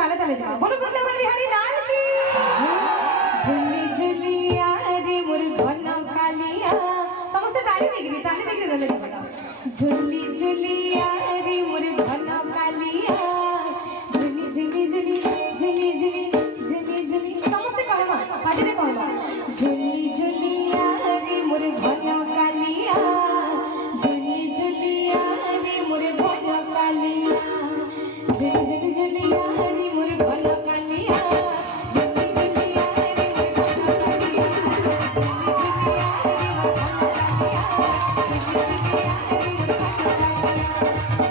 ताले ताले जाओ बोलो वृंदावन बिहारी लाल की झुली झुलिया रे मोर घन कालिया समस्त ताली देखिए ताले बोलो झुली झुलिया रे मोर घन कालिया झुली झुली झुली झुली झुली झुली झुली समस्त कहमा पाटी रे कहमा झुली झुलिया रे मोर घन कालिया झुली झुलिया रे मोर घन कालिया झुली झुली झुलिया रे मोर घन कालिया झुली झुलिया रे मोर घन कालिया झुली झुलिया रे मोर घन कालिया झुली झुलिया रे मोर घन कालिया